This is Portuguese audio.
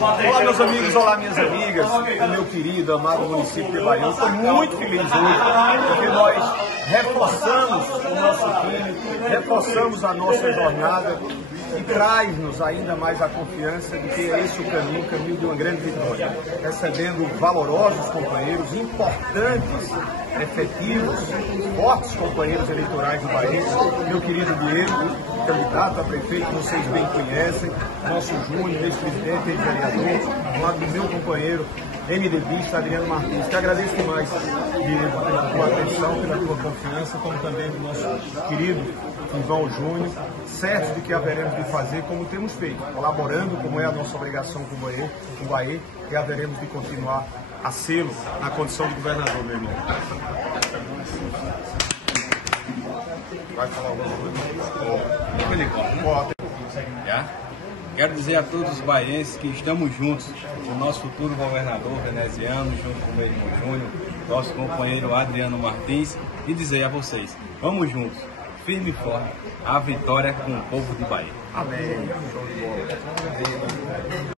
Olá, meus amigos, olá, minhas amigas, o meu querido, amado município de Bahia. Eu estou muito feliz hoje, porque nós reforçamos o nosso time, reforçamos a nossa jornada e traz-nos ainda mais a confiança de que é esse o caminho de uma grande vitória. Recebendo valorosos companheiros, importantes, efetivos, fortes companheiros eleitorais do Bahia. Meu querido Diego, candidato a prefeito, vocês bem conhecem, nosso Júnior, ex-presidente e vereador, ao lado do meu companheiro MDBista Adriano Martins, que agradeço demais, Diego, pela tua atenção, pela tua confiança, como também do nosso querido Ivan Júnior, certo de que haveremos de fazer como temos feito, colaborando, como é a nossa obrigação com o Bahia, e haveremos de continuar a sê-lo na condição de governador, meu irmão. Vai falar alguma coisa? Quero dizer a todos os baienses que estamos juntos, o nosso futuro governador veneziano, junto com o meu irmão Júnior, nosso companheiro Adriano Martins, e dizer a vocês, vamos juntos, firme e forte, a vitória com o povo de Bahia. Amém. Show de bola.